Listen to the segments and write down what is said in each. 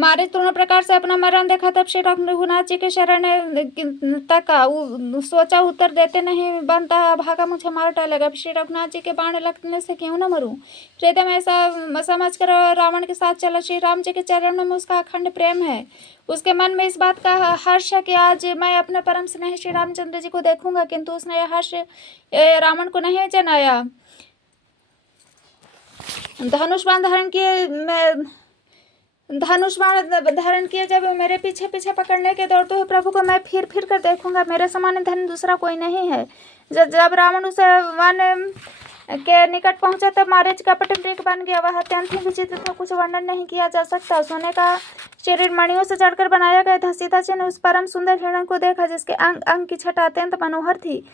मारे दोनों प्रकार से अपना मरण देखा, तब श्री रघुनाथ जी के शरण तक सोचा उत्तर देते नहीं बनता, भागा मुझे मार डालेगा। श्री रघुनाथ जी के बाण लगने से क्यों न मरूं, हृदय में ऐसा समझ कर रावण के साथ चला। श्री राम जी के चरणों में उसका अखंड प्रेम है। उसके मन में इस बात का हर्ष है कि आज मैं अपने परम स्नेही श्री रामचंद्र जी को देखूंगा, किंतु उसने यह हर्ष रावण को नहीं जनाया। धनुष बाण धारण किए जब मेरे पीछे पीछे पकड़ने के दौड़ते हुए प्रभु को मैं फिर फिर कर देखूंगा, मेरे समान धन दूसरा कोई नहीं है। जब रावण उस वन के निकट पहुंचा तब मारीच कपट मृग बन गया। वह अत्यंत ही विचित्र था, कुछ वर्णन नहीं किया जा सकता। सोने का शरीर मणियों से जड़कर बनाया गया था। सीता जी ने उस परम सुंदर हिरण को देखा जिसके अंग अंग की छटा अत्यंत मनोहर थी।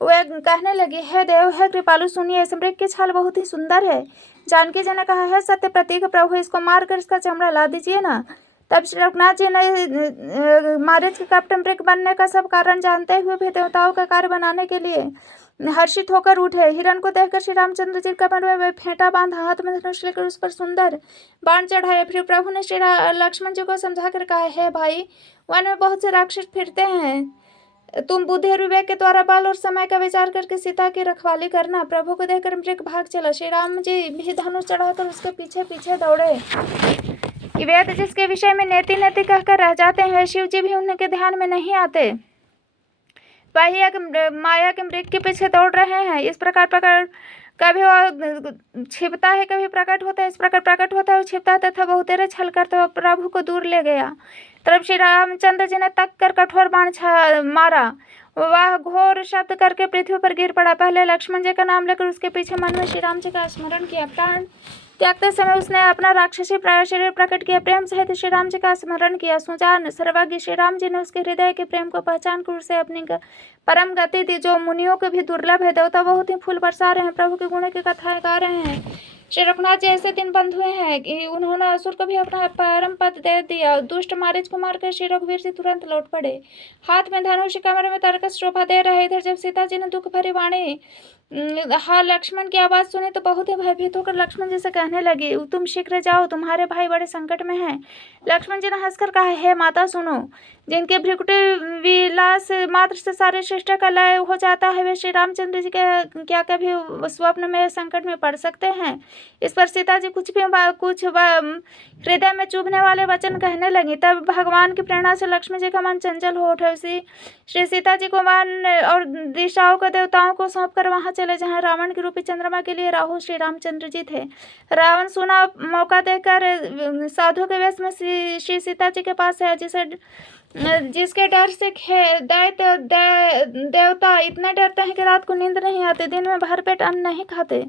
वह कहने लगी, हे देव, हे कृपालु, सुनिए, इस मृग की छाल बहुत ही सुंदर है। जानकी जी ने कहा, है सत्य प्रतीक प्रभु, इसको मारकर इसका चमड़ा ला दीजिए ना। तब श्री रघुनाथ जी ने मारीच के कपट मृग बनने का सब कारण जानते हुए भी देवताओं का कार्य बनाने के लिए हर्षित होकर उठे। हिरण को देखकर श्री रामचंद्र जी कमर में फेंटा बांधा, हाथ में धनुष लेकर उस पर सुंदर बाण चढ़ाए। फिर प्रभु ने श्री लक्ष्मण जी को समझा कर कहा, हे भाई, वन में बहुत से राक्षस फिरते हैं, तुम बुद्धि और विवेक के द्वारा बल और समय का विचार करके सीता की रखवाली करना। प्रभु को देखकर मृग भाग चला। श्री राम जी भी धनुष चढ़ाकर उसके पीछे पीछे दौड़े। कि वेद जिसके विषय में नेति नेति कहकर रह जाते हैं, शिव जी भी उनके ध्यान में नहीं आते। वही एक माया के मृग के पीछे दौड़ रहे हैं। इस प्रकार कभी वो छिपता है, कभी प्रकट होता है। इस प्रकार प्रकट होता है, वो छिपता है तथा बहुतेरे छल करते हुए प्रभु को दूर ले गया। तब श्री रामचंद्र जी ने तक कर कठोर बाण मारा। वह घोर शब्द करके पृथ्वी पर गिर पड़ा। पहले लक्ष्मण जी का नाम लेकर उसके पीछे मन में श्री राम जी का स्मरण किया। प्राण त्यागते समय उसने अपना राक्षसी शरीर प्रकट किया। प्रेम सहित श्री राम जी का स्मरण किया। सुजान सर्वज्ञ श्री राम जी ने उसके हृदय के प्रेम को पहचान कर उसे अपनी परम गति दी, जो मुनियों को भी दुर्लभ है। देवता बहुत ही फूल बरसा रहे हैं, प्रभु के गुण की कथाएं गा रहे हैं। श्री रघुनाथ जी ऐसे दिन बंद हुए हैं कि उन्होंने असुर को भी अपना परम पद दे दिया। दुष्ट मारीच को मारकर श्री रघुवीर जी तुरंत लौट पड़े, हाथ में धनुष, कमर में तरकस शोभा दे रहे। इधर जब सीता जी ने दुख भरी वाणी हाँ लक्ष्मण की आवाज सुनी तो बहुत ही भयभीत होकर लक्ष्मण जी से कहने लगी, तुम शीघ्र जाओ, तुम्हारे भाई बड़े संकट में हैं। लक्ष्मण जी ने हंसकर कहा, हे माता सुनो, जिनके भ्रिकुटी विलास मात्र से सारे श्रेष्ठ का लय हो जाता है, वे श्री रामचंद्र जी के क्या कभी स्वप्न में संकट में पड़ सकते हैं। इस पर सीता जी कुछ हृदय में चुभने वाले वचन कहने लगी। तब भगवान की प्रेरणा से लक्ष्मण जी का मन चंचल हो उठे। श्री सीता जी को वन और दिशाओं को देवताओं को सौंप कर वहां चले जहां रावण के रूपी चंद्रमा के लिए राहु श्री रामचंद्र जी थे। रावण सुना मौका देकर साधु के वेश में श्री सीता जी के पास है, जिसके डर से देवता इतने डरते हैं कि रात को नींद नहीं आती, दिन में भरपेट अन्न नहीं खाते।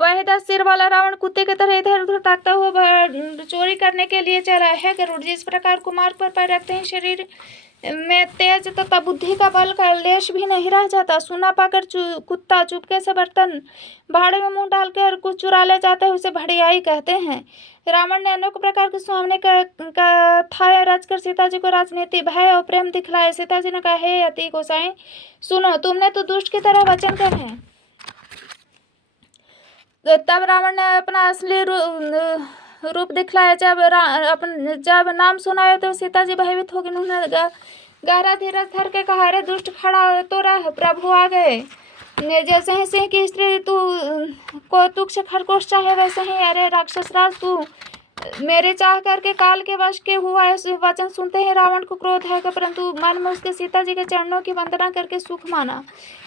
वही 10 सिर वाला रावण कुत्ते की तरह इधर उधर ताकता हुआ चोरी करने के लिए चला है। गरुड़ जिस प्रकार कुमार्ग पर पैर रखते हैं, शरीर में तेज तथा बुद्धि का बल का लेश भी नहीं रह जाता। सुना पाकर कुत्ता चुपके से बर्तन भाड़े में मुंह डालकर कुछ चुरा ले जाते हैं, उसे भड़ियाई कहते हैं। रावण ने अनेक प्रकार के सुहावने कथाएं रचकर सीता जी को राजनीति, भय और प्रेम दिखलाए। सीता जी ने कहा, हे अति गोसाई सुनो, तुमने तो दुष्ट की तरह वचन कहे। तब रावण ने अपना असली रूप दिखलाया। जब नाम सुनाया तो सीता जी भयभीत हो गई। उन्होंने गहरा धीरज धर के कहा, अरे दुष्ट, खड़ा तो रह, प्रभु आ गए। जैसे ही सिंह की स्त्री तू को तुक्ष खरगोश चाहे, वैसे ही अरे राक्षस राज, तू मेरे चाह करके काल के वश के हुआ। इस वचन सुनते ही रावण को क्रोध है, परंतु मन में उसके सीता जी के चरणों की वंदना करके सुख माना।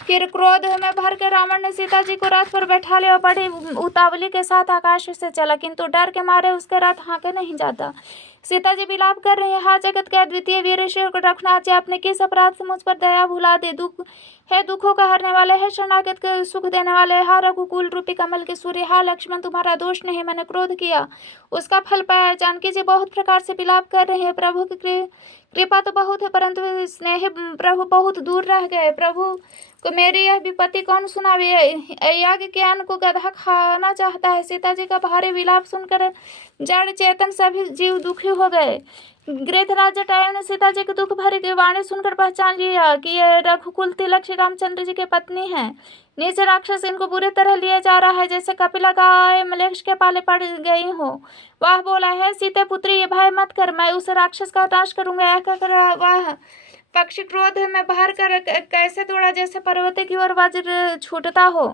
फिर क्रोध में भर कर रावण ने सीता जी को रथ पर बैठा लिया और बड़ी उतावली के साथ आकाश से चला, किंतु डर के मारे उसके रथ हाँके नहीं जाता। सीता जी विलाप कर रही है, हा जगत के अद्वितीय वीर श्री रघुनाथ जी, आपने किस अपराध से मुझ पर दया भुला दी। दुखों का हरने वाले, है शरणागत के सुख देने वाले, हा रघुकुल रूपी कमल के सूर्य, हा लक्ष्मण, तुम्हारा दोष नहीं, मैंने क्रोध किया, उसका फल पाया। जानकी जी बहुत प्रकार से विलाप कर रहे हैं। प्रभु की कृपा तो बहुत है, परंतु स्नेही प्रभु बहुत दूर रह गए। प्रभु को मेरी यह विपत्ति कौन सुनावे। याग के अन्न को गधा खाना चाहता है। सीता जी का भारी विलाप सुनकर जड़ चेतन सभी जीव दुखी हो गए। गृहराज जटायु ने सीता जी की दुख भरी की वाणी सुनकर पहचान लिया कि यह रघुकुल तिलक श्री रामचंद्र जी की पत्नी है। नीच राक्षस इनको बुरी तरह लिया जा रहा है, जैसे कपिला गाय मलेच्छ के पाले पड़ गई हो। वह बोला, है सीते पुत्री, ये भय मत कर, मैं उस राक्षस का नाश करूंगा। यह कहकर वह पक्षी क्रोध में भर कर कैसे दौड़ा जैसे पर्वत की ओर वज्र छूटता हो।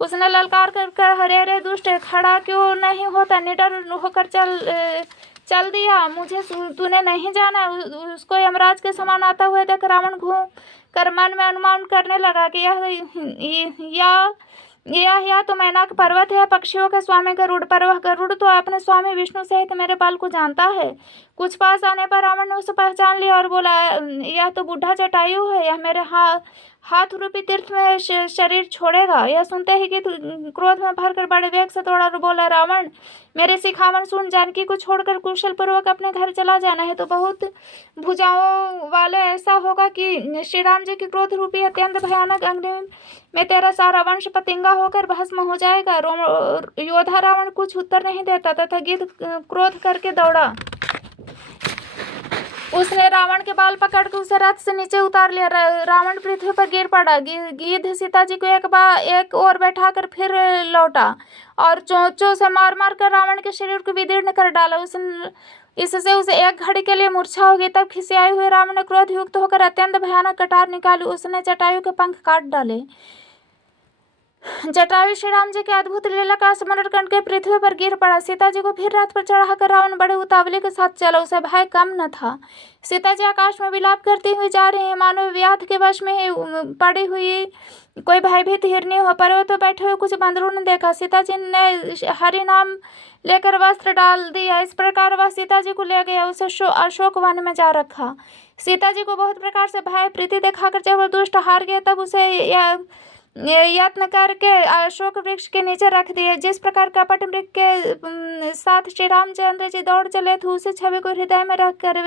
उसने ललकार कर हरे हरे दुष्ट, खड़ा क्यों नहीं होता, निडर होकर चल दिया, मुझे तूने नहीं जाना। उसको यमराज के समान आता हुआ देख रावण घूम कर मन में अनुमान करने लगा कि यह तो मैनाक पर्वत है, पक्षियों का स्वामी गरुड़, पर वह गरुड़ तो अपने स्वामी विष्णु सहित मेरे बाल को जानता है। कुछ पास आने पर रावण ने उसे पहचान लिया और बोला, यह तो बूढ़ा जटायु है, यह मेरे हाथ रूपी तीर्थ में शरीर छोड़ेगा। यह सुनते ही कि क्रोध में भरकर बड़े वेग से दौड़ा और बोला, रावण, मेरे सिखावन सुन, जानकी को छोड़कर कुशल पूर्वक अपने घर चला जाना है तो बहुत भुजाओं वाले ऐसा होगा कि श्री राम जी की क्रोध रूपी अत्यंत भयानक अग्नि में तेरा सारा वंश पतिंगा होकर भस्म हो जाएगा। योद्धा रावण कुछ उत्तर नहीं देता तथा गिद्ध क्रोध करके दौड़ा। उसने रावण के बाल पकड़कर उसे रथ से नीचे उतार लिया। रावण पृथ्वी पर गिर पड़ा। गिद्ध सीता जी को एक ओर बैठाकर फिर लौटा और चोंचों से मार मार कर रावण के शरीर को विदीर्ण कर डाला। इससे उसे एक घड़ी के लिए मूर्छा हो गई। तब खिसियाए हुए रावण ने क्रोध युक्त होकर अत्यंत भयानक कटार निकाली। उसने जटायु के पंख काट डाले। जटायु श्री राम जी के अद्भुत लीला का स्मरण करके पृथ्वी पर गिर पड़ा। सीता जी को फिर रथ पर चढ़ाकर रावण बड़े उतावले के साथ चला। उसे भय कम न था। सीता जी आकाश में विलाप करती हुई जा रही है, मानो व्याध के वश में पड़ी हुई कोई भयभीत हिरनी हो। पर्वत पर बैठे हुए कुछ बंदरों ने देखा। सीता जी ने हरि नाम लेकर वस्त्र डाल दिया। इस प्रकार वह सीता जी को ले गया, उसे अशोक वन में जा रखा। सीता जी को बहुत प्रकार से भय प्रीति दिखाकर जब वह दुष्ट हार गया, तब उसे यत्न करके अशोक वृक्ष के नीचे रख दिए। जिस प्रकार कपट मृग के साथ श्री रामचंद्र जी दौड़ चले थे, उसी छवि को हृदय में रखकर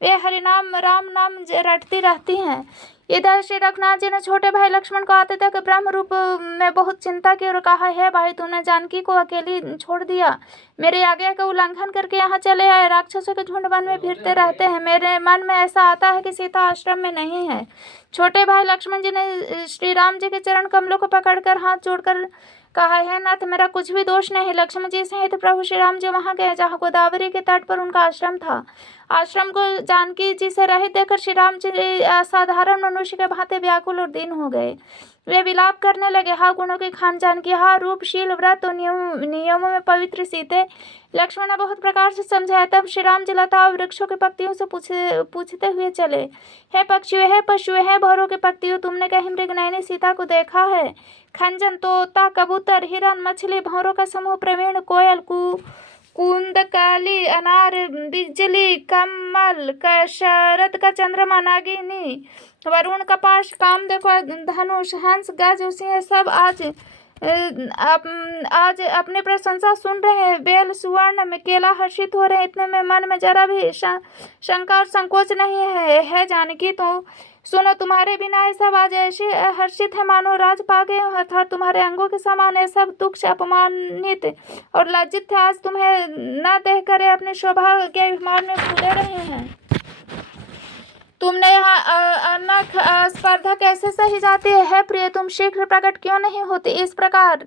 वे हरि नाम राम नाम रटती रहती हैं। इधर श्री रघुनाथ जी ने छोटे भाई लक्ष्मण को आते तक ब्रह्म रूप में बहुत चिंता की और कहा, है भाई, तूने जानकी को अकेली छोड़ दिया, मेरी आज्ञा का उल्लंघन करके यहाँ चले आए। राक्षसों के झुंड वन में फिरते रहते हैं। मेरे मन में ऐसा आता है कि सीता आश्रम में नहीं है। छोटे भाई लक्ष्मण जी ने श्री राम जी के चरण कमलों को पकड़कर हाथ जोड़कर कहा, है नाथ, मेरा कुछ भी दोष नहीं। लक्ष्मण जी सहित प्रभु श्री राम जी वहां गए जहाँ गोदावरी के तट पर उनका आश्रम था। आश्रम को जानकी जी से रहित देखकर श्री राम जी असाधारण मनुष्य के भांति व्याकुल और दीन हो गए। वे विलाप करने लगे, हा गुणों की खान जानकी, हा रूपशील व्रत और नियमों में पवित्र सीते। लक्ष्मण ने बहुत प्रकार से समझाया। तब श्री राम जी लता और वृक्षों की पत्तियों से पूछते हुए चले, हे पक्षियों, हे पशुओं, हे भौरों की पत्तियों, तुमने कहीं मृगनयनी सीता को देखा है? खंजन, तोता, कबूतर, हिरन, मछली, भौरों का समूह, प्रवीण, कोयल, कुंदकाली, अनार, बिजली, कमल, शरद का चंद्रमा, नागिनी, वरुण का पाश, कामदेव, धनुष, हंस, गज, सिंह सब आज अपनी प्रशंसा सुन रहे हैं। बेल, सुवर्ण में केला हर्षित हो रहे। इतने में मन में जरा भी शंका और संकोच नहीं है जानकी, तो सुनो, तुम्हारे बिना ये सब आज ऐसे हर्षित है मानो राज पा गए हो, अर्थात तुम्हारे अंगों के समान ये सब दुख से अपमानित और लज्जित थे। आज तुम्हें न देख कर अपने शोभा के अभिमान में कूदे रहे हैं। तुमने यहाँ अनख स्पर्धा कैसे सही जाती है प्रिय, तुम शीघ्र प्रकट क्यों नहीं होती? इस प्रकार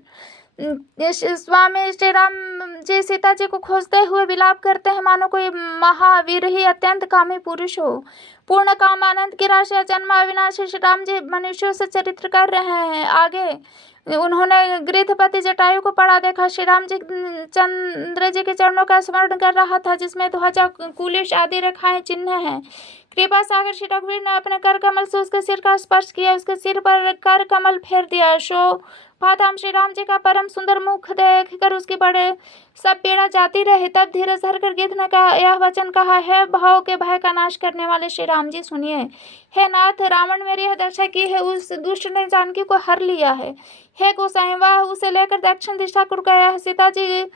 स्वामी श्री राम जी सीता जी को खोजते हुए विलाप करते हैं, मानो कोई महावीर ही अत्यंत कामी पुरुष हो। पूर्ण काम आनंद की राशि अजन्मा अविनाशी श्री राम जी मनुष्यों से चरित्र कर रहे हैं। आगे उन्होंने गृधपति जटायु को पड़ा देखा। श्री राम जी चंद्र जी के चरणों का स्मरण कर रहा था, जिसमें ध्वजा, कुलिश आदि रेखाएं चिन्ह हैं। कृपा सागर श्री रघुवीर ने अपने कर कमल से उसके सिर का स्पर्श किया, उसके सिर पर कर कमल फेर दिया। शोभाधाम श्री राम जी का परम सुंदर मुख देखकर उसकी बड़े सब पीड़ा जाती रही। तब धीरज धरकर गिद्ध ने कहा, यह वचन कहा, है भाव के भय का नाश करने वाले श्री राम जी, सुनिए। हे नाथ, रावण मेरी यह दशा की है, उस दुष्ट ने जानकी को हर लिया है। हे गोसाई, वह उसे लेकर दक्षिण दिशा को गया है। सीता जी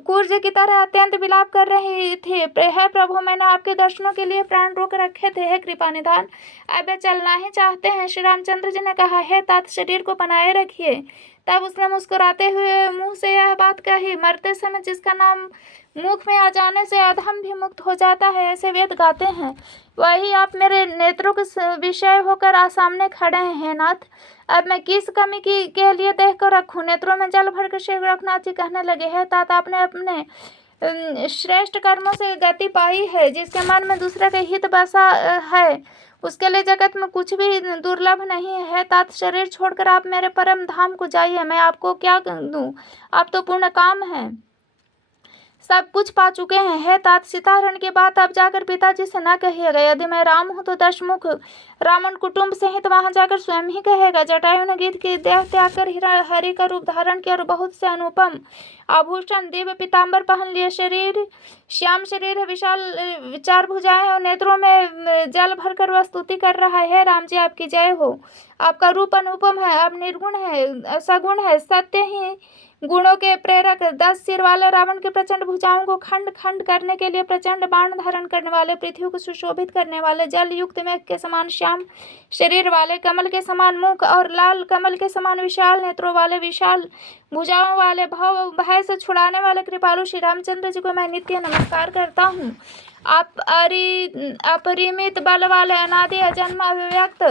कूर्ज की तरह अत्यंत विलाप कर रही थी। हे प्रभु, मैंने आपके दर्शनों के लिए प्राण रोक रखे थे, हे कृपा निधान, अब वे चलना ही चाहते हैं। श्री रामचंद्र जी ने कहा, हे तात, शरीर को बनाए रखिए। तब उसने मुस्कुराते हुए मुंह से यह बात कही, मरते समय जिसका नाम मुख में आ जाने से अधम भी मुक्त हो जाता है, ऐसे वेद गाते हैं। वही आप मेरे नेत्रों के विषय होकर सामने खड़े हैं नाथ। अब मैं किस कमी के लिए देख कर रखूं? नेत्रों में जल भर कर श्री रघुनाथ जी कहने लगे, है तात, आपने अपने श्रेष्ठ कर्मों से गति पाई है। जिसके मन में दूसरे के हित बसा है, उसके लिए जगत में कुछ भी दुर्लभ नहीं है। तात, शरीर छोड़कर आप मेरे परम धाम को जाइए। मैं आपको क्या दूं? आप तो पूर्ण काम है, सब कुछ पा चुके हैं। है तात, सीताहरण की बात आप जाकर पिताजी से न कहिएगा। यदि मैं राम हूँ तो दशमुख रावण कुटुंब सहित वहां जाकर स्वयं ही कहेगा। जटायु ने गिद्ध की देह त्याग कर हरि का रूप धारण किया और बहुत से अनुपम आभूषण दिव्य पीताम्बर पहन लिए। शरीर श्याम शरीर है, विशाल चार भुजाएं और नेत्रों में जल भरकर स्तुति कर रहा है। राम जी आपकी जय हो। आपका रूप अनुपम है, आप निर्गुण है, सगुण है, सत्य ही गुणों के प्रेरक। 10 सिर वाले रावण के प्रचंड भुजाओं को खंड खंड करने के लिए प्रचंड बाण धारण करने वाले, पृथ्वी को सुशोभित करने वाले, जल युक्त मेघ के समान श्याम शरीर वाले, कमल के समान मुख और लाल कमल के समान विशाल नेत्रों वाले, विशाल भुजाओं वाले, भव भय से छुड़ाने वाले कृपालु श्री रामचंद्र जी को मैं नित्य नमस्कार करता हूँ। आप अपरिमित बल वाले, अनादि अजन्म अव्यक्त,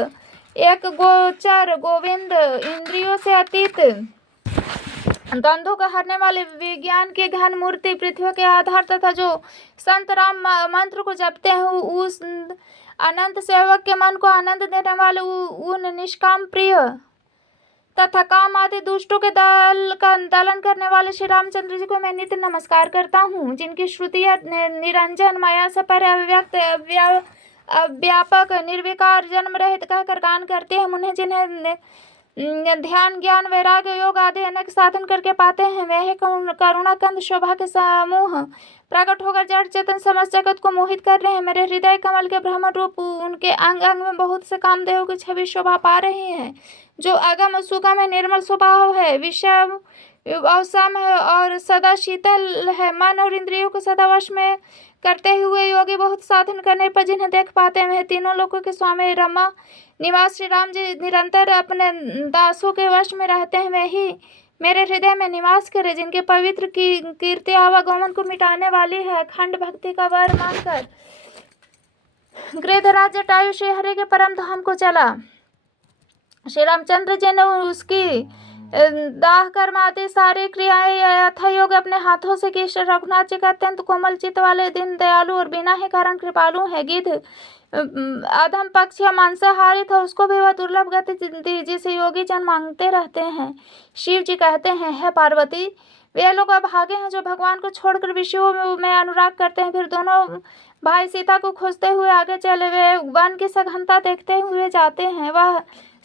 एक गोचर गोविंद, इंद्रियों से अतीत, द्वंद्वों को हरने वाले, विज्ञान की घन मूर्ति, पृथ्वी के आधार तथा जो संत राम मंत्र को जपते हैं उस अनंत सेवक के मन को आनंद देने वाले, उन निष्काम प्रिय तथा काम आदि दुष्टों के दल का दलन करने वाले श्री रामचंद्र जी को मैं नित्य नमस्कार करता हूँ। जिनकी श्रुतियाँ निरंजन माया से परे अव्यक्त व्यापक निर्विकार जन्म रहित कहकर गान करते हैं। उन्हें जिन्हें ध्यान ज्ञान वैराग्य योग आदि अनेक साधन करके पाते हैं, वह करुणा कंद शोभा के समूह प्रकट होकर जड़ चेतन समस्त जगत को मोहित कर रहे हैं। मेरे हृदय कमल के ब्रह्म रूप उनके अंग अंग में बहुत से कामदेव की छवि शोभा पा रही है, जो अगम सुगम है, निर्मल स्वभाव है, विषम अवसम है और सदा शीतल है। मन और इंद्रियों को सदा वश में करते हुए योगी बहुत साधन करने पर जिन्हें देख पाते हैं, तीनों लोगों के स्वामी रमा निवास श्री राम जी निरंतर अपने दासों के वश में रहते हैं। वे ही मेरे हृदय में निवास करे, जिनके पवित्र की कीर्ति आवागमन को मिटाने वाली है। खंड भक्ति का वर मानकर गृहराज जटायु श्री हरि के परम धाम को चला। श्री रामचंद्र जी ने उसकी दाह कर्म आदि सारी क्रियाएं यथा योग अपने हाथों से की। श्री रघुनाथ जी का अत्यंत कोमल चित्त वाले, दिन दयालु और बिना ही कारण कृपालु है। गिद्ध अधम पक्ष या मांसाहारी था, उसको भी वह दुर्लभ गति दी जिसे योगी जन मांगते रहते हैं। शिव जी कहते हैं, हे पार्वती, वे लोग अभागे हैं जो भगवान को छोड़कर विषयों में अनुराग करते हैं। फिर दोनों भाई सीता को खोजते हुए आगे चले। वे वन की सघनता देखते हुए जाते हैं। वह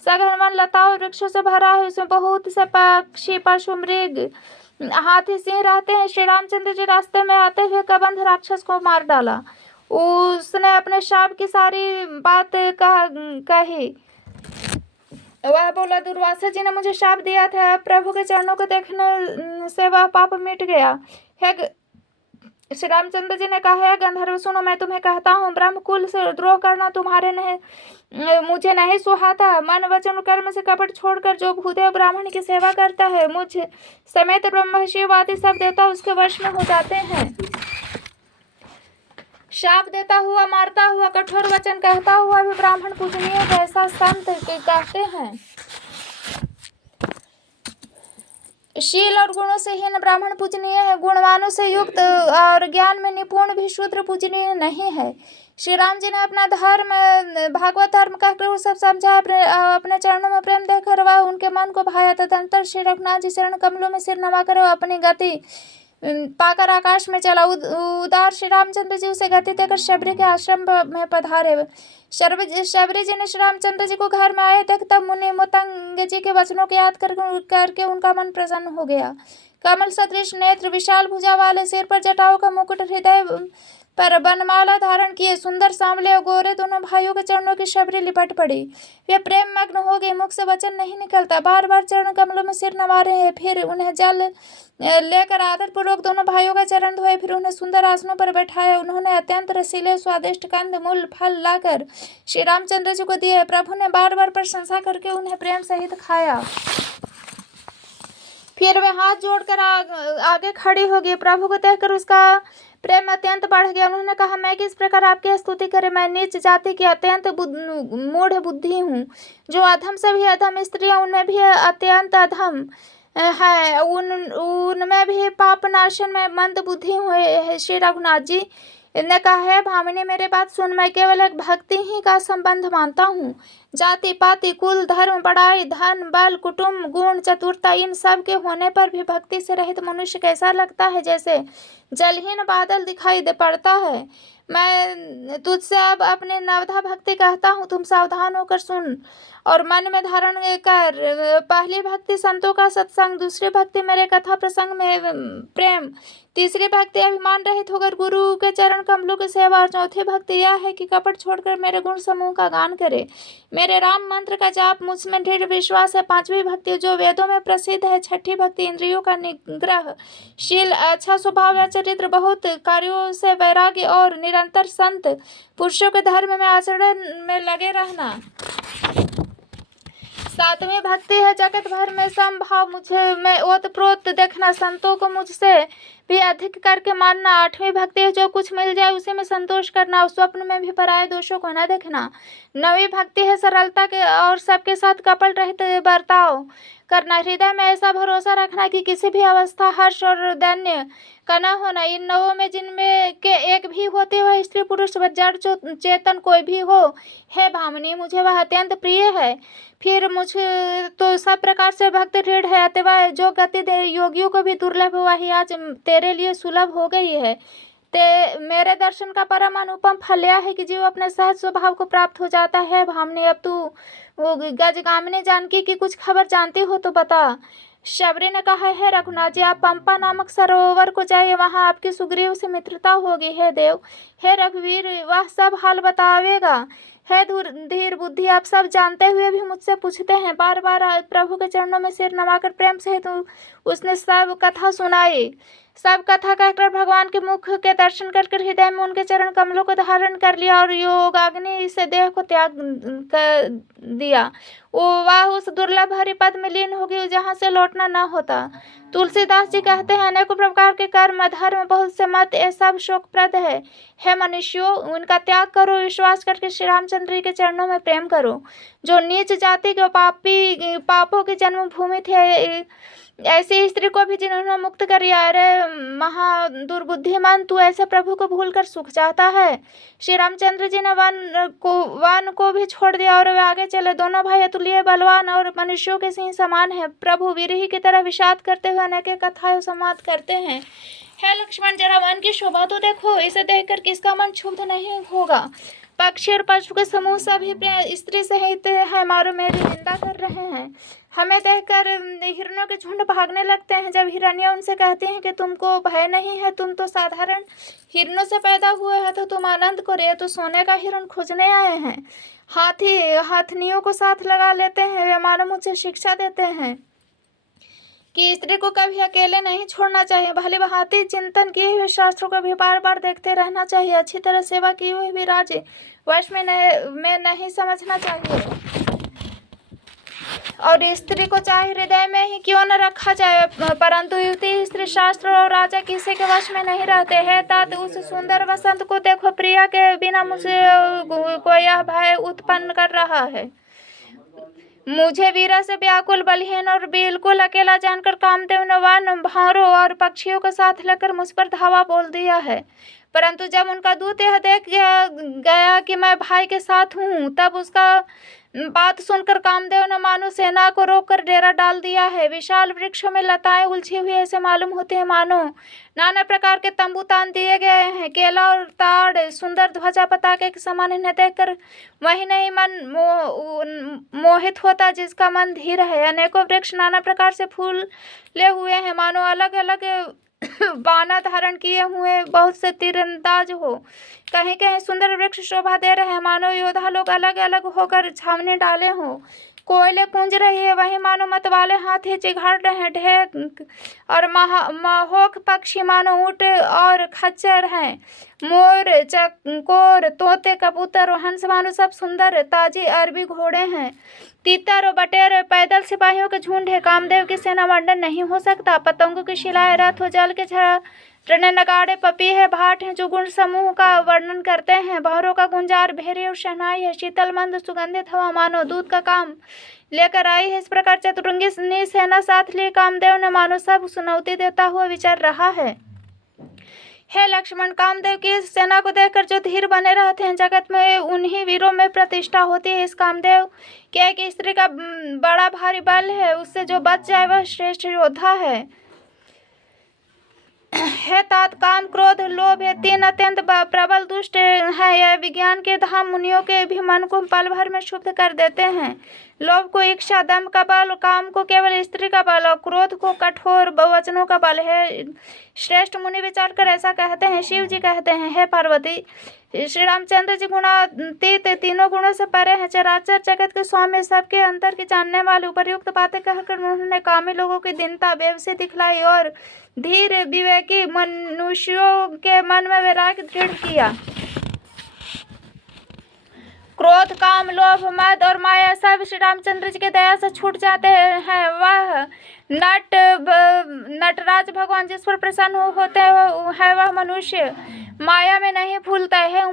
सघन वन लताओं और वृक्षों से भरा है, उसमें बहुत से पक्षी पशु मृग हाथी सिंह रहते हैं। श्री रामचंद्र जी रास्ते में आते हुए कबंध राक्षस को मार डाला। उसने अपने शाप की सारी बात कही। वह बोला, दुर्वासा जी ने मुझे शाप दिया था, प्रभु के चरणों को देखने से वह पाप मिट गया। श्री रामचंद्र जी ने कहा, है गंधर्व सुनो, मैं तुम्हें कहता हूँ, ब्रह्मकुल से द्रोह करना तुम्हारे मुझे नहीं सुहाता। मन वचन कर्म से कपट छोड़कर जो भूदेव ब्राह्मण की सेवा करता है, मुझ समेत ब्रह्म शिव आदि सब देवता उसके वश में हो जाते हैं। शाप देता हुआ, मारता हुआ, कठोर वचन कहता हुआ भी ब्राह्मण पूजनीय जैसा संत कहते हैं। शील और गुणों से हीन ब्राह्मण पूजनीय है, गुणवानों से युक्त और ज्ञान में निपुण भी शूद्र पूजनीय नहीं है। श्री राम जी ने अपना धर्म भागवत धर्म कहकर वो सब समझा। अपने चरणों में प्रेम देकर वह उनके मन को भाया। तदंतर श्री रघुनाथ जी चरण कमलों में सिर नवाकर अपनी गति पाकर आकाश में चला। उदार श्री रामचंद्र जी उसे गति देकर शबरी के आश्रम में पधारे। शबरी जी ने श्री रामचंद्र जी को घर में आए देख तब मुनि मतंग जी के वचनों को याद करके उनका मन प्रसन्न हो गया। कमल सदृश नेत्र, विशाल भुजा वाले, सिर पर जटाओं का मुकुट, हृदय पर बनमाला धारण किए, सुंदर सांवले और गोरे दोनों भाइयों के चरणों की शबरी लिपट पड़ी। वे प्रेम मग्न हो गई, मुख से वचन नहीं निकलता, बार बार चरण कमलों में सिर नवा रहे हैं। फिर उन्हें जल लेकर आदर पूर्वक दोनों भाइयों का चरण धोए, फिर उन्हें सुंदर आसनों पर बैठाया। उन्होंने अत्यंत रसीले स्वादिष्ट कंद मूल फल लाकर श्री रामचंद्र जी को दिए। प्रभु ने बार बार प्रशंसा करके उन्हें प्रेम सहित खाया। फिर वे हाथ जोड़कर आगे खड़ी हो गई। प्रभु को देखकर उसका प्रेम अत्यंत बढ़ गया। उन्होंने कहा, मैं किस प्रकार आपकी स्तुति करें। मैं नीच जाति की अत्यंत मूढ़ बुद्धि हूँ। जो अधम से भी अधम स्त्रियाँ, उनमें भी अत्यंत अधम है, उनमें भी पाप नाशन में मंद बुद्धि हुए। श्री रघुनाथ जी ने कहा, है भामिनी, मेरे बात सुन। मैं केवल एक भक्ति ही का संबंध मानता हूँ। जाति पाति कुल धर्म बड़ाई धन बल कुटुंब गुण चतुरता, इन सब के होने पर भी भक्ति से रहित मनुष्य कैसा लगता है, जैसे जलहीन बादल दिखाई दे पड़ता है। मैं तुझसे अब अपनी नवधा भक्ति कहता हूँ, तुम सावधान होकर सुन और मन में धारण कर। पहली भक्ति संतों का सत्संग, दूसरी भक्ति मेरे कथा प्रसंग में प्रेम, तीसरी भक्ति अभिमान रहित होकर गुरु के चरण कमलों की सेवा, और चौथी भक्ति यह है कि कपट छोड़कर मेरे गुण समूह का गान करे, मेरे राम मंत्र का जाप, मुझमें दृढ़ विश्वास है। पांचवी भक्ति जो वेदों में प्रसिद्ध है। छठी भक्ति इंद्रियों का निग्रह शील, अच्छा स्वभाव या चरित्र, बहुत कार्यों से वैराग्य और निरंतर संत पुरुषों के धर्म में आचरण में लगे रहना। सातवीं भक्ति है जगत भर में समभाव, मुझे में ओतप्रोत देखना, संतों को मुझसे भी अधिक करके मानना। आठवीं भक्ति है जो कुछ मिल जाए उसी में संतोष करना, स्वप्न में भी पराये दोषों को न देखना। नवीं भक्ति है सरलता के और सबके साथ कपट रहित बर्ताव करना, हृदय में ऐसा भरोसा रखना कि किसी भी अवस्था हर्ष और दैन्य का न होना। इन नवों में जिनमें के एक भी होते हुए स्त्री पुरुष व जड़ चेतन कोई भी हो, हे भामिनी, मुझे वह अत्यंत प्रिय है। फिर मुझ तो सब प्रकार से भक्त दृढ़ है, अतवा जो गति दे योगियों को भी दुर्लभ हुआ ही आज तेरे लिए सुलभ हो गई है। मेरे दर्शन का परम अनुपम फल यह है कि जीव अपने सहज स्वभाव को प्राप्त हो जाता है। भामिनी, अब तू वो गजगामिनी जानकी की कुछ खबर जानती हो तो बता। शबरी ने कहा, है रघुनाथ जी, आप पंपा नामक सरोवर को जाइए, वहां आपकी सुग्रीव से मित्रता होगी। हे देव, हे रघुवीर, वह सब हाल बतावेगा। हे धीर बुद्धि, आप सब जानते हुए भी मुझसे पूछते हैं। बार बार प्रभु के चरणों में सिर नवाकर प्रेम सहित उसने सब कथा सुनाई। सब कथा कहकर भगवान के मुख के दर्शन कर हृदय में उनके चरण कमलों को धारण कर लिया और योगाग्नि से देह को त्याग कर दिया। वह उस दुर्लभ हरि पद में लीन हो गई जहाँ से लौटना न होता। तुलसीदास जी कहते हैं, अनेकों प्रकार के कर्म धर्म बहुत से मत, ये सब शोकप्रद है। हे मनुष्यों, उनका त्याग करो, विश्वास करके श्री रामचंद्र जी के चरणों में प्रेम करो। जो नीच जाति के पापों की जन्मभूमि थे, ऐसी स्त्री को भी जिन्होंने मुक्त कर दिया। अरे महा दुर्बुद्धिमान, तू ऐसे प्रभु को भूलकर सुख चाहता है। श्री रामचंद्र जी ने वन को भी छोड़ दिया और वे आगे चले। दोनों भाई अतुल्य बलवान और मनुष्यों के सिंह समान है। प्रभु विरही की तरह विषाद करते हुए अनेक कथाएं संवाद करते हैं। हे लक्ष्मण, जरा वन की शोभा तो देखो, इसे देखकर किसका मन क्षुब्ध नहीं होगा। पक्षी और पशु के समूह सभी स्त्री सहित है मारो मेरी निंदा कर रहे हैं। हमें देखकर हिरणों के झुंड भागने लगते हैं। जब हिरनियां उनसे कहती हैं कि तुमको भय नहीं है, तुम तो साधारण हिरणों से पैदा हुए हैं, तो तुम आनंद करो, ये तो सोने का हिरण खोजने आए हैं। हाथनियों को साथ लगा लेते हैं। वे मानो मुझसे शिक्षा देते हैं कि स्त्री को कभी अकेले नहीं छोड़ना चाहिए। भले भांति चिंतन किए हुए शास्त्रों को भी बार बार देखते रहना चाहिए। अच्छी तरह सेवा की हुई भी राज्य वश में नहीं समझना चाहिए। और स्त्री को चाहे हृदय में ही क्यों न रखा जाए, परंतु युवती स्त्री शास्त्र और राजा किसी के वश में नहीं रहते। है तात, उस सुंदर वसंत को देखो, प्रिया के बिना मुझे को यह भय उत्पन्न कर रहा है। मुझे वीरा से व्याकुल बलहीन और बिल्कुल अकेला जानकर कामदेव ने वन भारों और पक्षियों के साथ लेकर मुझ पर धावा बोल दिया है। परंतु जब उनका दूत यह देख गया कि मैं भाई के साथ हूँ, तब उसका बात सुनकर कामदेव ने मानो सेना को रोककर डेरा डाल दिया है। विशाल वृक्षों में लताएं उलझी हुई ऐसे मालूम होती है मानो नाना प्रकार के तंबू तान दिए गए हैं। केला और ताड़ सुंदर ध्वजा पताके के समान, इन्हें देखकर वही नहीं मन मोहित होता जिसका मन धीर है। अनेकों वृक्ष नाना प्रकार से फूले हुए हैं, मानो अलग अलग बाना धारण किए हुए बहुत से तीरंदाज हो। कहीं कहीं सुंदर वृक्ष शोभा दे रहे हैं, मानो योद्धा लोग अलग अलग होकर छावनी डाले हों। कोयले पूंज रही है, वहीं मानो मतवाले हाथी चिघाड़ रहे हैं। ढेक और महोख पक्षी मानो ऊँट और खच्चर हैं। मोर, चकोर, तोते, कबूतर और हंस मानो सब सुंदर ताजे अरबी घोड़े हैं। तीतर और बटेर पैदल सिपाहियों के झुंड है। कामदेव की सेना वर्णन नहीं हो सकता। पतंगों की शिलाएं, रथ और जल के झरने, नगाड़े, पपीहे, भाट हैं जो गुण समूह का वर्णन करते हैं। भंवरों का गुंजार, भेरी और शहनाई है। शीतल मंद सुगंधित हवा मानो दूध का काम लेकर आई है। इस प्रकार चतुरंगी सेना साथ लिए कामदेव ने मानो सब सुनौती देता हुआ विचर रहा है। हे लक्ष्मण, कामदेव की इस सेना को देखकर जो धीर बने रहते हैं, जगत में उन्हीं वीरों में प्रतिष्ठा होती है। इस कामदेव के एक स्त्री का बड़ा भारी बल है, उससे जो बच जाए वह श्रेष्ठ योद्धा है। है तात, काम, क्रोध, लोभ, ये तीन अत्यंत प्रबल दुष्ट है। यह विज्ञान के धाम मुनियों के भी मन को पल भर में शुद्ध कर देते हैं। लोभ को इच्छा, दम का बल, काम को केवल स्त्री का बल और क्रोध को कठोर वचनों का बल है। श्रेष्ठ मुनि विचार कर ऐसा कहते हैं। शिव जी कहते हैं, हे पार्वती, श्री रामचंद्र जी गुणातीत, तीनों गुणों से परे हैं, चराचर जगत के स्वामी, सबके अंतर की जानने वाले। उपयुक्त बातें कहकर उन्होंने कामी लोगों की दीनता, बेबसी दिखलाई और धीर विवेकी मनुष्यों के मन में वैराग्य दृढ़ किया। क्रोध, काम, लोभ, मद और माया सब श्री रामचंद्र जी के दया से छूट जाते हैं। वह नटराज भगवान जिस पर प्रसन्न होते हैं वह मनुष्य माया में नहीं भूलता है।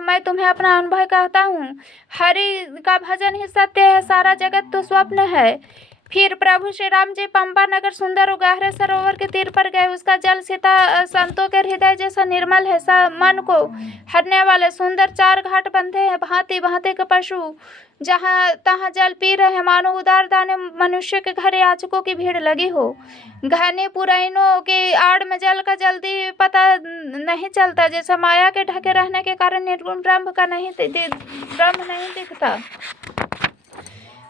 मैं तुम्हें अपना अनुभव कहता हूँ। हरि का भजन ही सत्य है, सारा जगत तो स्वप्न है। फिर प्रभु श्री राम जी पंपा नगर सुंदर और गहरे सरोवर के तीर पर गए। उसका जल सीता संतों के हृदय जैसा निर्मल है, मन को हरने वाले। सुंदर 4 घाट बंधे हैं, भांति भांति के पशु जहाँ तहाँ जल पी रहे हैं, मानो उदार दाने मनुष्य के घर याचकों की भीड़ लगी हो। घने पुरैनों की आड़ में जल का जल्दी पता नहीं चलता, जैसा माया के ढके रहने के कारण निर्गुण ब्रह्म नहीं दिखता।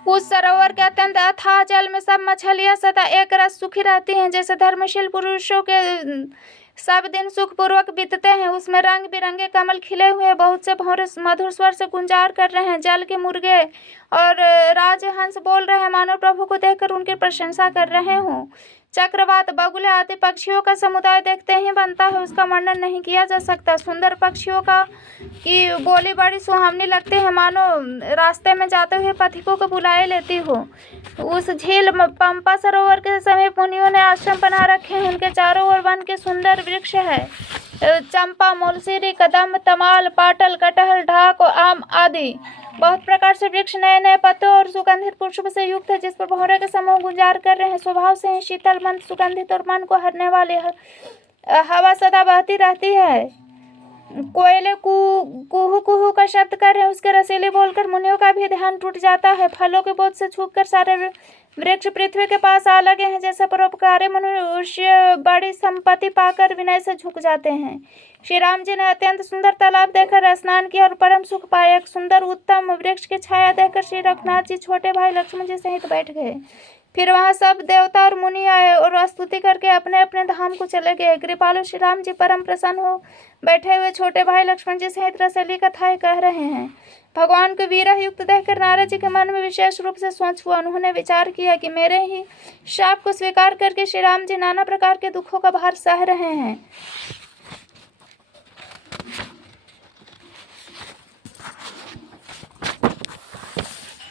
उस सरोवर के अत्यंत अथाह जल में सब मछलियां सदा एक रस सुखी रहती हैं, जैसे धर्मशील पुरुषों के सब दिन सुखपूर्वक बीतते हैं। उसमें रंग बिरंगे कमल खिले हुए, बहुत से भंवरे मधुर स्वर से गुंजार कर रहे हैं। जल के मुर्गे और राजहंस बोल रहे हैं, मानो प्रभु को देखकर उनकी प्रशंसा कर रहे हों। चक्रवात, बगुले आदि पक्षियों का समुदाय देखते ही बनता है, उसका वर्णन नहीं किया जा सकता। सुंदर पक्षियों की बोली बड़ी सुहावनी लगती है, मानो रास्ते में जाते हुए पथिकों को बुलाए लेती हो। उस झील पंपा सरोवर के समीप मुनियों ने आश्रम बना रखे हैं। उनके चारों ओर वन के सुंदर वृक्ष है, चंपा, मोलसीरी, कदम, तमाल, पाटल, कटहल, ढाक और आम आदि बहुत प्रकार से वृक्ष नए नए पत्तों और सुगंधित पुष्प से युक्त है, जिस पर भंवरे के समूह गुंजार कर रहे हैं। स्वभाव से शीतल, मंद, सुगंधित और मन को हरने वाले हवा सदा बहती रहती है। कोयले कुहू कुहू का शब्द कर रहे हैं, उसके रसीले बोलकर मुनियों का भी ध्यान टूट जाता है। फलों के बोझ से छूकर सारे वृक्ष पृथ्वी के पास आ लगे हैं, जैसे परोपकारी मनुष्य बड़ी संपत्ति पाकर विनय से झुक जाते हैं। श्री राम जी ने अत्यंत सुंदर तालाब देखकर स्नान किया और परम सुख पाया। एक सुंदर उत्तम वृक्ष की छाया देखकर श्री रघुनाथ जी छोटे भाई लक्ष्मण जी सहित बैठ गए। फिर वहां सब देवता और मुनि आए और स्तुति करके अपने अपने धाम को चले गए। कृपालु श्री राम जी परम प्रसन्न हो बैठे हुए छोटे भाई लक्ष्मण जी सहित रसली कथाएं कह रहे हैं। भगवान को वीरह युक्त देखकर नारद जी के मन में विशेष रूप से सोच हुआ। उन्होंने विचार किया कि मेरे ही शाप को स्वीकार करके श्री राम जी नाना प्रकार के दुखों का भार सह रहे हैं।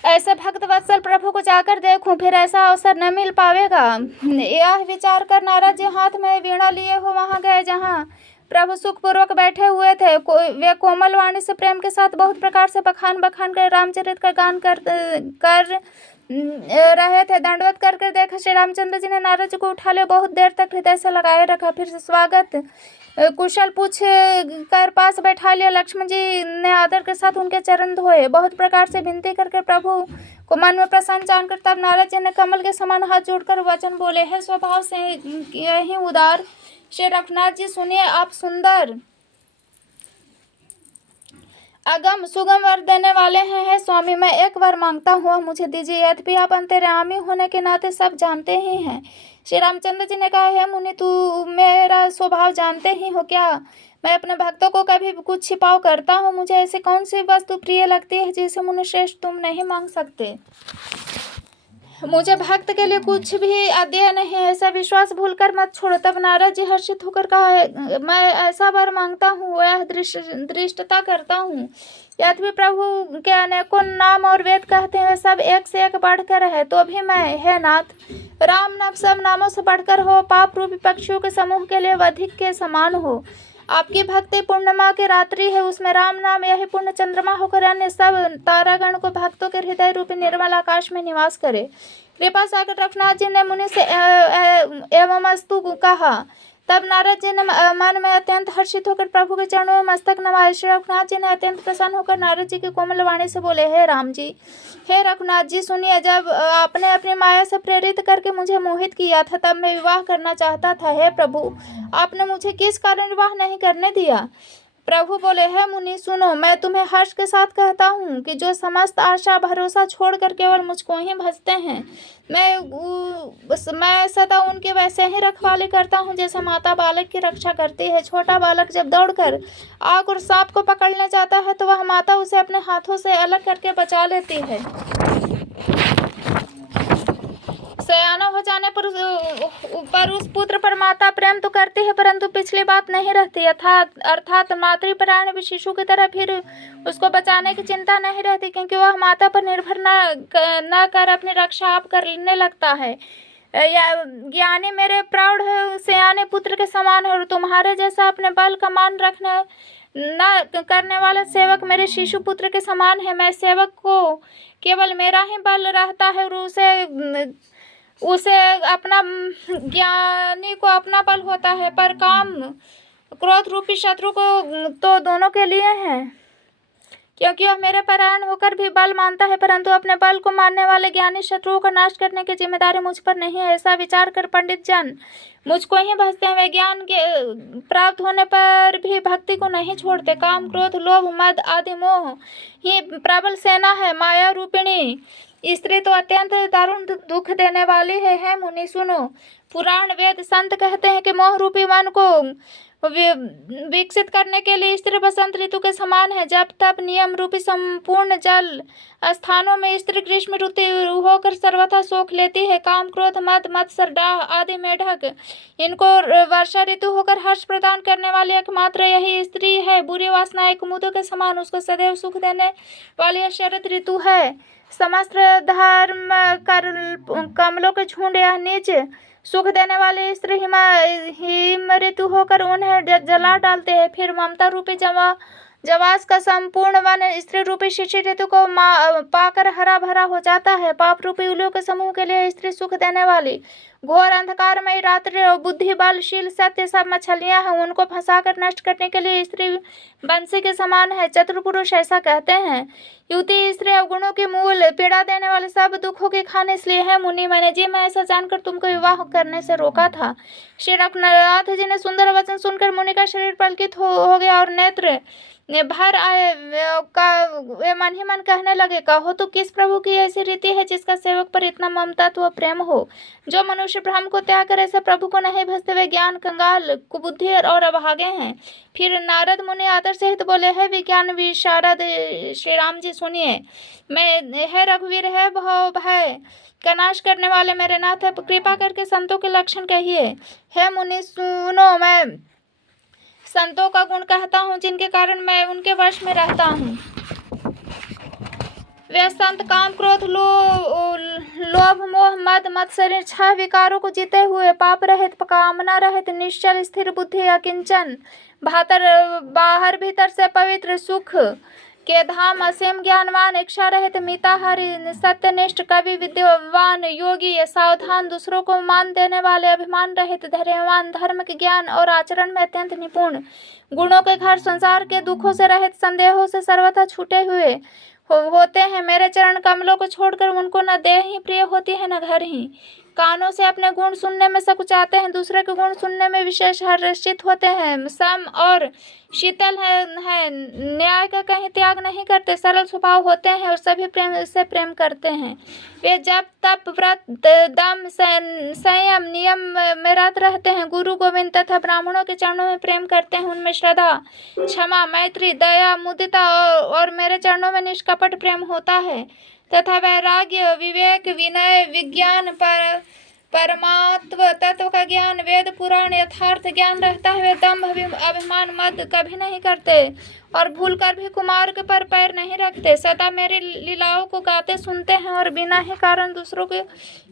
ऐसे भक्त वत्सल प्रभु को जाकर देखूं, फिर ऐसा अवसर न मिल पावेगा। यह विचार कर नारद जी हाथ में वीणा लिए हो वहां गए जहां प्रभु सुखपूर्वक बैठे हुए थे। वे कोमल वाणी से प्रेम के साथ बहुत प्रकार से बखान कर रामचरित का गान कर रहे थे। दंडवत कर देखा श्री रामचंद्र जी ने नारद जी को उठा लिया, बहुत देर तक हृदय से लगाए रखा, फिर से स्वागत कुशल पूछ कर पास बैठा लिया। लक्ष्मण जी ने आदर के साथ उनके चरण धोए, बहुत प्रकार से विनती करके प्रभु को मन में प्रसन्न जानकर तब नारद जी ने कमल के समान हाथ जोड़कर वचन बोले, है स्वभाव से यही उदार श्री रघुनाथ जी, सुनिए आप सुंदर अगम सुगम वर देने वाले हैं। है स्वामी, मैं एक वर मांगता हुआ मुझे दीजिए, यद्यपि आप अंतर्यामी होने के नाते सब जानते ही हैं। श्री रामचंद्र जी ने कहा, है मुनि, तू मेरा स्वभाव जानते ही हो क्या? मैं अपने भक्तों को कभी कुछ छिपाव करता हूँ? मुझे ऐसी कौन सी वस्तु प्रिय लगती है जिसे मुनिश्रेष्ठ तुम नहीं मांग सकते? मुझे भक्त के लिए कुछ भी अध्यय नहीं है, ऐसा विश्वास भूलकर मत छोड़ो। तब नारद जी हर्षित होकर कहा, मैं ऐसा वर मांगता हूँ, वह दृष्टता करता हूँ। यद्यपि प्रभु के अनेकों नाम और वेद कहते हैं, वे सब एक से एक बढ़कर है, तो भी मैं, हे नाथ, राम नाम सब नामों से बढ़कर हो, पाप रूपी पक्षियों के समूह के लिए अधिक के समान हो। आपकी भक्ति पूर्णिमा की रात्रि है, उसमें राम नाम यही पूर्ण चंद्रमा होकर अन्य सब तारागण को भक्तों के हृदय रूपी निर्मल आकाश में निवास करे। कृपा सागर रघुनाथ जी ने मुनि से एवं अस्तु कहा। तब नारद जी ने मन में अत्यंत हर्षित होकर प्रभु के चरणों में मस्तक नवाया। श्री रघुनाथ जी ने अत्यंत प्रसन्न होकर नारद जी की कोमल वाणी से बोले, हे राम जी, हे रघुनाथ जी, सुनिए। जब आपने अपनी माया से प्रेरित करके मुझे मोहित किया था, तब मैं विवाह करना चाहता था। हे प्रभु, आपने मुझे किस कारण विवाह नहीं करने दिया? प्रभु बोले, है मुनि, सुनो, मैं तुम्हें हर्ष के साथ कहता हूँ कि जो समस्त आशा भरोसा छोड़कर केवल मुझको ही भजते हैं, मैं सदा उनके वैसे ही रखवाली करता हूँ जैसे माता बालक की रक्षा करती है। छोटा बालक जब दौड़कर आग और सांप को पकड़ने जाता है, तो वह माता उसे अपने हाथों से अलग करके बचा लेती है। सयाना हो जाने पर उस पुत्र पर माता प्रेम तो करती है, परंतु पिछली बात नहीं रहती, अर्थात मातृपरायण शिशु की तरह फिर उसको बचाने की चिंता नहीं रहती, क्योंकि वह माता पर निर्भर न कर अपनी रक्षा आप करने लगता है। ज्ञानी मेरे प्रौढ़ सयाने पुत्र के समान है, और तुम्हारे जैसा अपने बल का मान रखने न करने वाला सेवक मेरे शिशु पुत्र के समान है। मैं सेवक को केवल मेरा ही बल रहता है, और उसे अपना, ज्ञानी को अपना बल होता है, पर काम क्रोध रूपी शत्रु को तो दोनों के लिए है, क्योंकि वह मेरे परायण होकर भी बल मानता है, परंतु अपने बल को मानने वाले ज्ञानी शत्रुओं का नाश करने की जिम्मेदारी मुझ पर नहीं है। ऐसा विचार कर पंडित जन मुझको ही भजते हैं। वे ज्ञान के प्राप्त होने पर भी भक्ति को नहीं छोड़ते। काम क्रोध लोभ मद आदि मोह ही प्रबल सेना है। माया रूपिणी स्त्री तो अत्यंत दारुण दुख देने वाली है मुनि, सुनो। पुराण वेद संत कहते हैं कि मोह रूपी मन को विकसित करने के लिए स्त्री बसंत ऋतु के समान है। जब तब नियम रूपी संपूर्ण जल स्थानों में स्त्री ग्रीष्म ऋतु होकर सर्वथा सोख लेती है। काम क्रोध मद मत्सर डाह आदि मेढक, इनको वर्षा ऋतु होकर हर्ष प्रदान करने वाली एकमात्र यही स्त्री है। बुरी वासना एक कुमुदों के समान उसको सदैव सुख देने वाली शरद ऋतु है। समस्त धर्म कमलों के झुंड यह नीच सुख देने वाले स्त्री हिम ऋतु होकर उन्हें जला डालते हैं। फिर ममता रूपी जवास का संपूर्ण वन स्त्री रूपी शिशिर ऋतु को पाकर हरा भरा हो जाता है। पाप रूपी उल्लू के समूह के लिए स्त्री सुख देने वाली घोर अंधकारमयी रात्रि और बुद्धि बल शील सत्य सब मछलियां हैं, उनको फंसाकर नष्ट करने के लिए स्त्री बंसी के समान है। चतुर पुरुष ऐसा कहते हैं। युवती स्त्री अवगुणों की मूल पीड़ा देने वाले सब दुखों के खाने इसलिए है मुनि, मैंने जी मैं ऐसा जानकर तुमको विवाह करने से रोका था। श्री रघुनाथ जी ने सुंदर वचन सुनकर मुनि का शरीर पलकित हो गया और नेत्र भर आए। वे मन ही मन कहने लगे, कहो तो किस प्रभु की ऐसी रीति है जिसका सेवक पर इतना ममता व प्रेम हो? जो मनुष्य ब्रह्म को त्याग कर ऐसे प्रभु को नहीं भजते वे ज्ञान कंगाल कुबुद्धि और अभागे हैं। फिर नारद मुनि आदर सहित बोले, है विज्ञान विशारद श्री राम जी, सुनिए। मैं है रघुवीर है भय का नाश करने वाले मेरे नाथ, कृपा करके संतों के लक्षण कहिए। है मुनि सुनो, मैं संतों का गुण कहता हूँ जिनके कारण मैं उनके वश में रहता हूँ। वे संत काम क्रोध लोभ मोह मद मत्सर छह विकारों को जीते हुए पाप रहित कामना रहित निश्चल स्थिर बुद्धि अकिंचन बाहर भीतर से पवित्र सुख के धाम असीम ज्ञानवान इच्छा रहित मिताहारी सत्यनिष्ठ कवि विद्वान योगी सावधान दूसरों को मान देने वाले अभिमान रहित धैर्यवान धर्म के ज्ञान और आचरण में अत्यंत निपुण गुणों के घर संसार के दुखों से रहित संदेहों से सर्वथा छूटे हुए होते हैं। मेरे चरण कमलों को छोड़कर उनको न देह ही प्रिय होती है न घर ही। कानों से अपने गुण सुनने में सकुचाते हैं, दूसरे के गुण सुनने में विशेष हर्षित होते हैं, सम और शीतल है, न्याय का कहीं त्याग नहीं करते, सरल स्वभाव होते हैं और सभी प्रेम से प्रेम करते हैं। वे जब तप व्रत दम संयम नियम में रत रहते हैं, गुरु गोविंद तथा ब्राह्मणों के चरणों में प्रेम करते हैं, उनमें श्रद्धा, क्षमा, मैत्री, दया, मुदिता और मेरे चरणों में निष्कपट प्रेम होता है तथा वैराग्य, विवेक, विनय, विज्ञान, परमात्म तत्व का ज्ञान, वेद पुराण यथार्थ ज्ञान रहता है। वे दम्भ अभिमान मद कभी नहीं करते और भूल कर भी कुमार्ग पर पैर नहीं रखते, सदा मेरी लीलाओं को गाते सुनते हैं और बिना ही कारण दूसरों के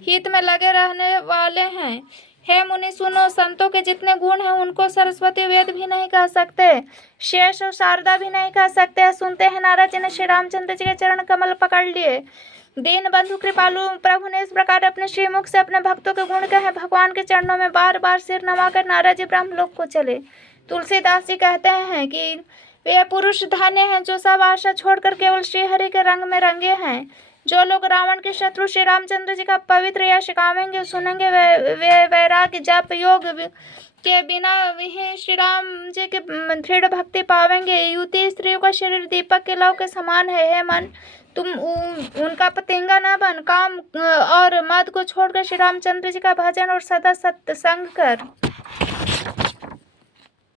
हित में लगे रहने वाले हैं। हे मुनि सुनो, संतों के जितने गुण हैं उनको सरस्वती वेद भी नहीं कह सकते, शेष और शारदा भी नहीं कह सकते। सुनते हैं नारद जी ने श्री रामचंद्र जी के चरण कमल पकड़ लिए। दीन बंधु कृपालु प्रभु ने इस प्रकार अपने श्रीमुख से अपने भक्तों के गुण कहे। भगवान के चरणों में बार बार सिर नवाकर नारद जी ब्रह्मलोक को चले। तुलसीदास जी कहते हैं कि वे पुरुष धन्य हैं जो सब आशा छोड़कर केवल श्रीहरि के रंग में रंगे हैं। जो लोग रावण के शत्रु श्री रामचंद्र जी का पवित्र यश गावेंगे, सुनेंगे, वे वैराग्य जप योग के बिना ही श्री राम जी की दृढ़ भक्ति पावेंगे। युवती स्त्रियों का शरीर दीपक के लौ के समान है। हे मन, तुम उनका पतंगा न बन, काम और मद को छोड़कर श्री रामचंद्र जी का भजन और सदा सत्संग कर।